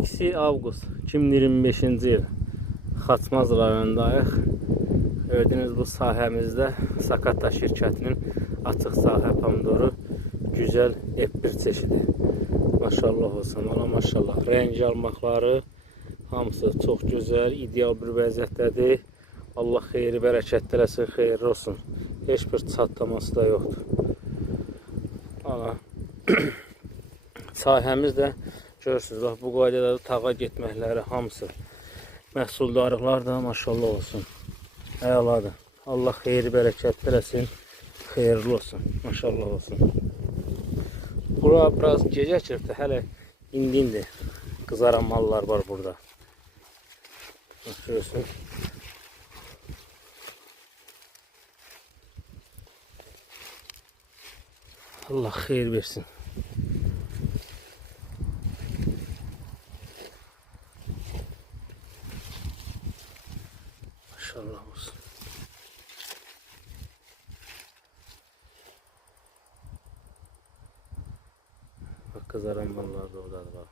12 avqust 2025-ci il Xaçmaz rayonundayıq. Gördüyünüz bu sahəmizdə Sakata şirkətinin açıq sahə pomidoru güzel F1 çeşidi. Maşallah olsun, ona maşallah. Rengi almaqları hamısı çox gözəl, ideal bir vəziyyətdədir. Allah xeyri, bərəkət eləsin, xeyirli olsun. Heç bir çatlaması da yoxdur. Ana. Sahəmiz də görürsünüz, bax, bu qaydada tağa getməkləri hamısı. Məhsuldarlıqlar da maşallah olsun. Əladır. Allah xeyri, bərəkət eləsin, xeyirli olsun. Maşallah olsun. Bura biraz gecə çırptı, hələ indindir. Qızaran mallar var burada. Görürsünüz. Allah xeyir versin. Maşallah olsun. Bak, kızaran mallar da orada var.